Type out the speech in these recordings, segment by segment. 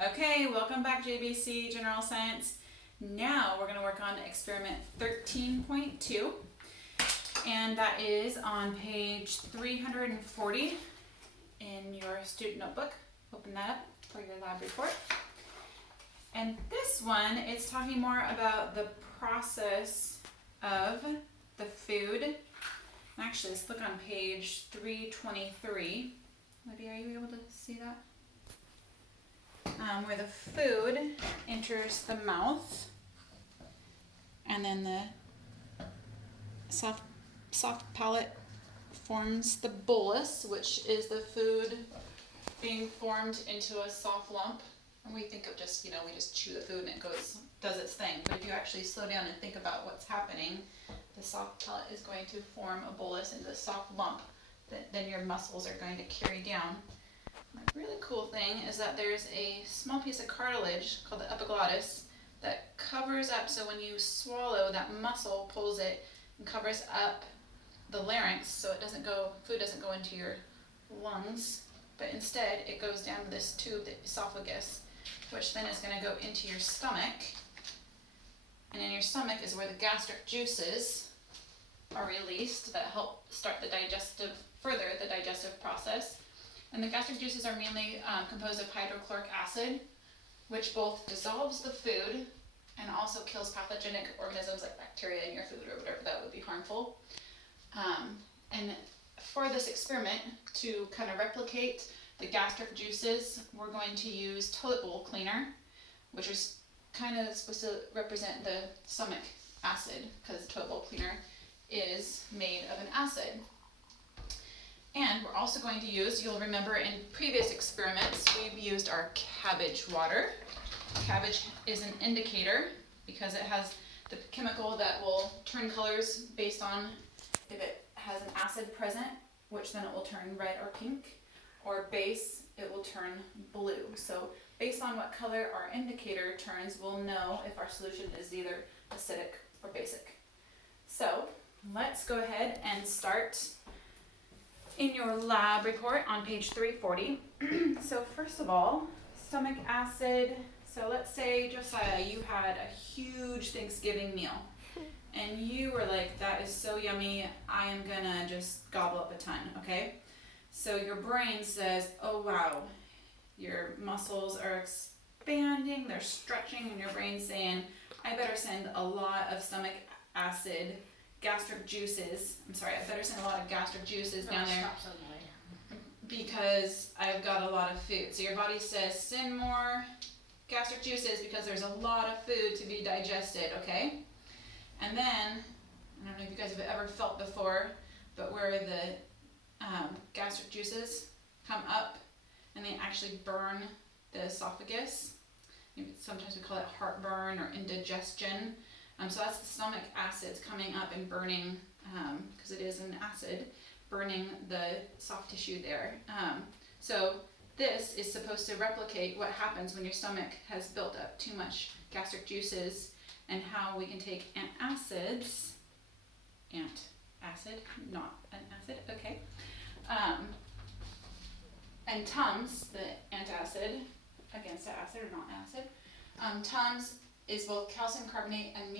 Okay, welcome back JBC General Science. Now we're going to work on experiment 13.2, and that is on page 340 in your student notebook. Open that up for your lab report. And this one is talking more about the process of the food. Actually, let's look on page 323. Libby, are you able to see that? Where the food enters the mouth, and then the soft palate forms the bolus, which is the food being formed into a soft lump. And we think of just, we just chew the food and it does its thing. But if you actually slow down and think about what's happening, the soft palate is going to form a bolus into a soft lump that then your muscles are going to carry down. A really cool thing is that there's a small piece of cartilage called the epiglottis that covers up, so when you swallow, that muscle pulls it and covers up the larynx so food doesn't go into your lungs, but instead it goes down to this tube, the esophagus, which then is going to go into your stomach. And in your stomach is where the gastric juices are released that help start the digestive process. And the gastric juices are mainly composed of hydrochloric acid, which both dissolves the food and also kills pathogenic organisms like bacteria in your food or whatever that would be harmful. And for this experiment, to kind of replicate the gastric juices, we're going to use toilet bowl cleaner, which is kind of supposed to represent the stomach acid, because the toilet bowl cleaner is made of an acid. And we're also going to use, you'll remember in previous experiments, we've used our cabbage water. Cabbage is an indicator because it has the chemical that will turn colors based on if it has an acid present, which then it will turn red or pink, or base, it will turn blue. So based on what color our indicator turns, we'll know if our solution is either acidic or basic. So let's go ahead and start in your lab report on page 340. So first of all, stomach acid. So let's say, Josiah, you had a huge Thanksgiving meal and you were like, that is so yummy, I am gonna just gobble up a ton, okay? So your brain says, oh wow, your muscles are expanding, they're stretching, and your brain's saying, I better send a lot of stomach acid gastric juices. I better send a lot of gastric juices down there because I've got a lot of food. So your body says, send more gastric juices because there's a lot of food to be digested, okay? And then, I don't know if you guys have ever felt before, but where the gastric juices come up and they actually burn the esophagus. Sometimes we call it heartburn or indigestion. So that's the stomach acids coming up and burning, because it is an acid, burning the soft tissue there. So this is supposed to replicate what happens when your stomach has built up too much gastric juices, and how we can take antacids, not an acid, okay, and Tums, the antacid, against the acid or not acid, Tums is both calcium carbonate and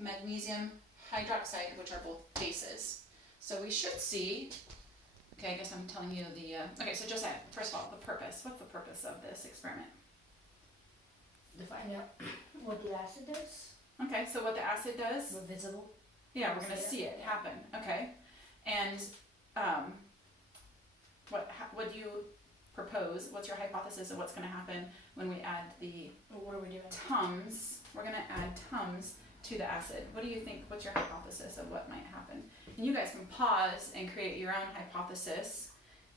magnesium hydroxide, which are both bases. So we should see, okay, I guess I'm telling you okay, so Josiah, first of all, the purpose. What's the purpose of this experiment? To find out what the acid does. Okay, so what the acid does? We're visible. Yeah, we're going to see it happen. Okay, and what do you propose? What's your hypothesis of what's going to happen when we add the What are we doing? Tums? We're going to add Tums to the acid. What do you think? What's your hypothesis of what might happen? And you guys can pause and create your own hypothesis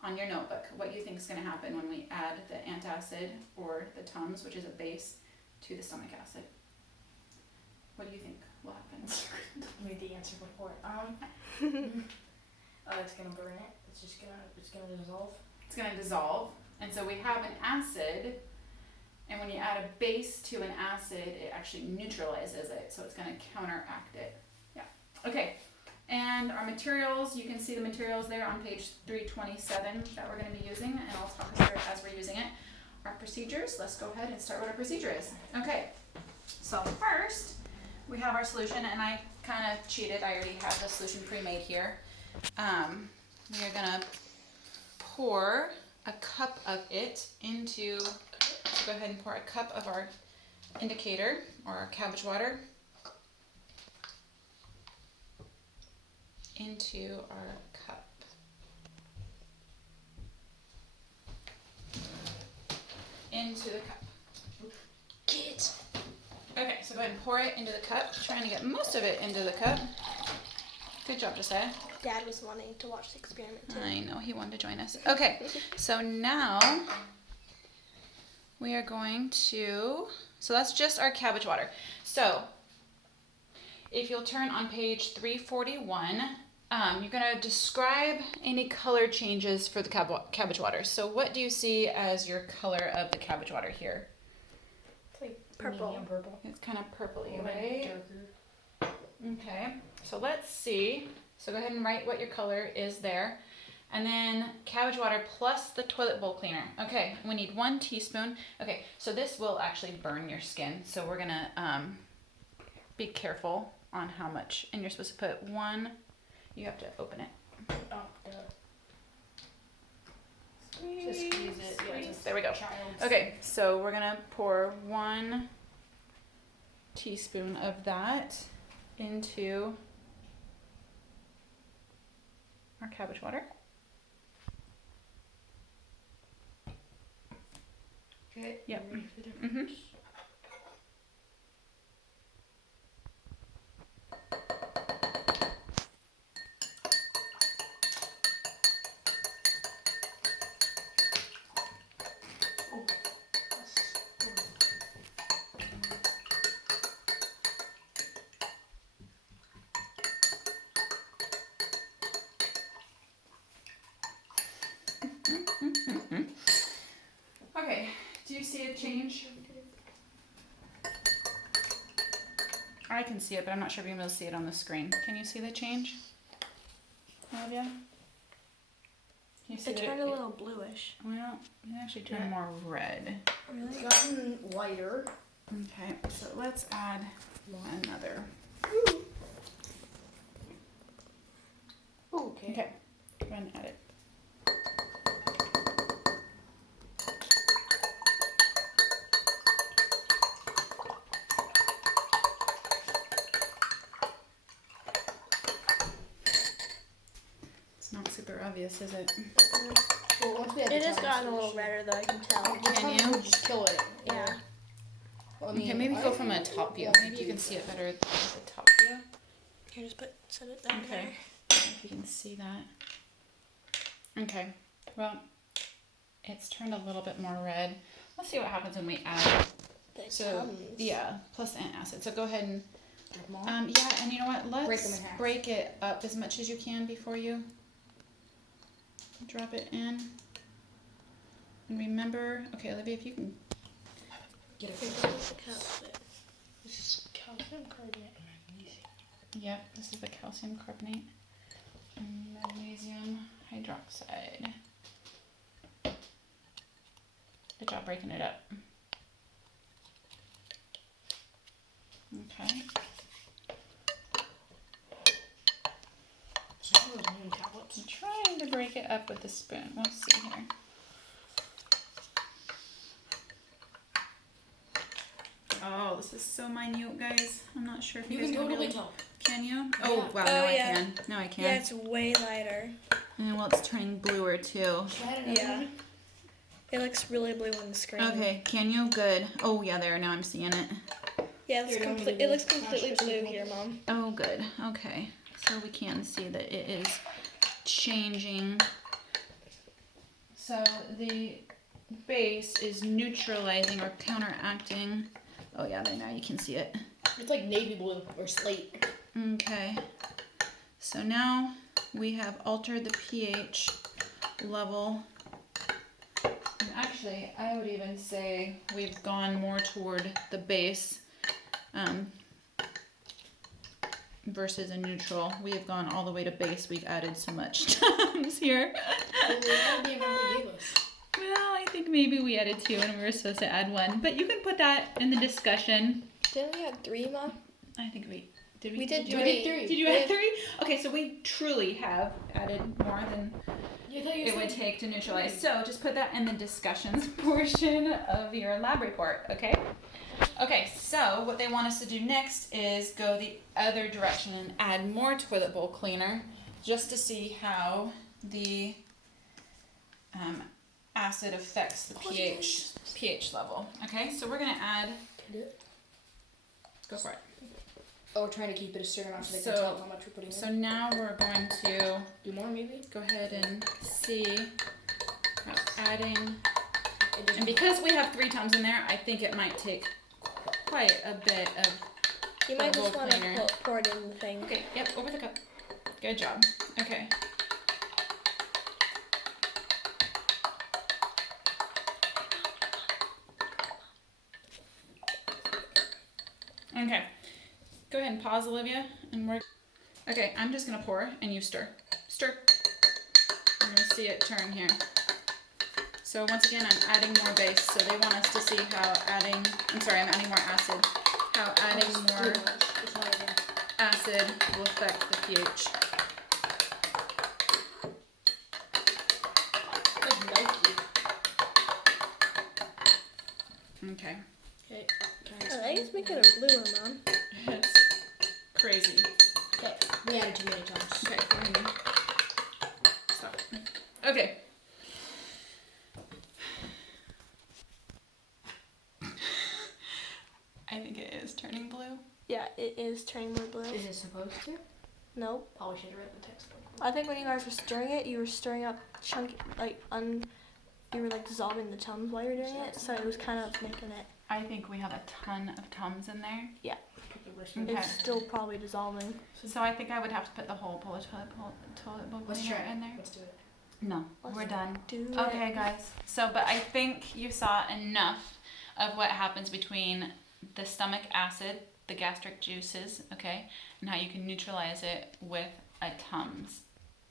on your notebook. What you think is going to happen when we add the antacid or the Tums, which is a base, to the stomach acid. What do you think will happen? Read the answer before. It's gonna burn it. It's gonna dissolve. It's going to dissolve, and so we have an acid, and when you add a base to an acid, it actually neutralizes it, so it's going to counteract it. Yeah. Okay, and our materials, you can see the materials there on page 327 that we're going to be using, and I'll talk us through it as we're using it. Our procedures, let's go ahead and start what our procedure is. Okay, so first we have our solution, and I kind of cheated. I already have the solution pre-made here. We are gonna pour a cup of it into, so go ahead and pour a cup of our indicator or our cabbage water into our cup. Into the cup. Get. Okay, so go ahead and pour it into the cup. Trying to get most of it into the cup. Good job, Josiah. Dad was wanting to watch the experiment too. I know, he wanted to join us. Okay, so now we are going to, so that's just our cabbage water. So if you'll turn on page 341, you're going to describe any color changes for the cabbage water. So what do you see as your color of the cabbage water here? It's like Purple. medium purple. It's kind of purpley, Or right? darker. Okay, so let's see. So go ahead and write what your color is there. And then cabbage water plus the toilet bowl cleaner. Okay, we need 1 teaspoon. Okay, so this will actually burn your skin. So we're gonna be careful on how much. And you're supposed to put 1, you have to open it. Oh, duh. Squeeze, Just squeeze it. Yeah, squeeze. just There we go. child's- Okay, so we're gonna pour 1 teaspoon of that into our cabbage water. Okay. Yep. Ready for the Mm-hmm. difference? Oh, that's good. Okay, do you see a change? I can see it, but I'm not sure if you're able to see it on the screen. Can you see the change? Olivia? Can you see It that turned a little bluish. Well, it actually turned more red. It's gotten lighter. Okay, so let's add another. Okay. Okay, go ahead and add it. It's not super obvious, is it? Well, once we have It the has gotten a little conversation- redder though, I can tell. We'll Can probably you? just kill it. Yeah. Well, I Okay, mean, maybe I go from a don't top view. want Maybe to you can do see it that. better at the top view. Here, just set it down Okay. there. If you can see that. Okay, well, it's turned a little bit more red. Let's see what happens when we add. The So, gums. yeah, plus antacid. So go ahead and, Drop 'em all? yeah, and you know what? Break 'em Let's in half. break it up as much as you can before you drop it in. And remember, okay, Olivia, if you can, Get it. Here, just put the cups there. This is calcium carbonate and magnesium. yep, this is the calcium carbonate and magnesium hydroxide. Good job breaking it up. Okay. Some of those moon tablets. I'm trying to break it up with a spoon. We'll see here. Oh, this is so minute, guys. I'm not sure if you, You guys can will be totally able- tell. Can you? Yeah. Oh, wow, Oh, now yeah. I can. Now I can. Yeah, it's way lighter. And well, it's turning bluer too. Should I add another Yeah. one? It looks really blue on the screen. Okay, can you? Good. Oh, yeah, there. Now I'm seeing it. Yeah, it Here, looks, don't complete. do It looks this. completely Actually, blue hold here, it. Mom. Oh, good. Okay. So we can see that it is changing. So the base is neutralizing or counteracting. Oh, yeah, there now you can see it. It's like navy blue or slate. Okay. So now we have altered the pH level. And actually, I would even say we've gone more toward the base versus a neutral. We have gone all the way to base. We've added so much times here. Well, we had the amount they gave us. Well, I think maybe we added 2 and we were supposed to add 1, but you can put that in the discussion. Didn't we have 3, Mom? I think we did. We did you 3. Did you add 3? Okay, so we truly have added more than it would take to neutralize. So just put that in the discussions portion of your lab report, okay? Okay, so what they want us to do next is go the other direction and add more toilet bowl cleaner just to see how the acid affects the pH level. Okay, so we're gonna add. Can I do it? Go for it. Oh, we're trying to keep it a certain amount so they So- can tell how much we're putting So in. now we're going to Do more maybe? go ahead and see about adding. It doesn't- And because we have 3 tums in there, I think it might take quite a bit of. You might Toilet just bowl want to cleaner. pour it in the thing. Okay, yep, over the cup. Good job. Okay. Okay. Go ahead and pause, Olivia, and we're. Okay, I'm just gonna pour and you stir. Stir. You're gonna see it turn here. So once again, I'm adding more base. So they want us to see how adding. I'm adding more acid. How adding It's more too much. It's not enough. acid will affect the pH. It's milky. Okay. Okay. I think it's making it bluer, Mom. It's crazy. Okay. We added too many times. Okay, go ahead and stop. Okay. I think it is turning blue. Yeah, it is turning more blue. Is it supposed to? Nope. Probably should have read the textbook. I think when you guys were stirring it, you were stirring up chunky, you were like dissolving the tums while you were doing it, so it was kind of making it. I think we have a ton of tums in there. Okay. It's still probably dissolving. So I think I would have to put the whole toilet bowl Let's cleaner try it. in there. Let's do it. No, Let's we're done. Do Okay, it. guys. So, but I think you saw enough of what happens between the stomach acid, the gastric juices, okay, and how you can neutralize it with a Tums,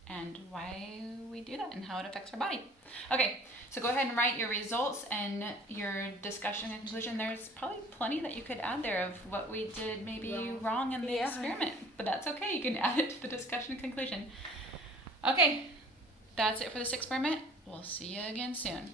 and why we do that and how it affects our body. Okay, so go ahead and write your results and your discussion and conclusion. There's probably plenty that you could add there of what we did maybe wrong in the Yeah. experiment, but that's okay. You can add it to the discussion and conclusion. Okay, that's it for this experiment. We'll see you again soon.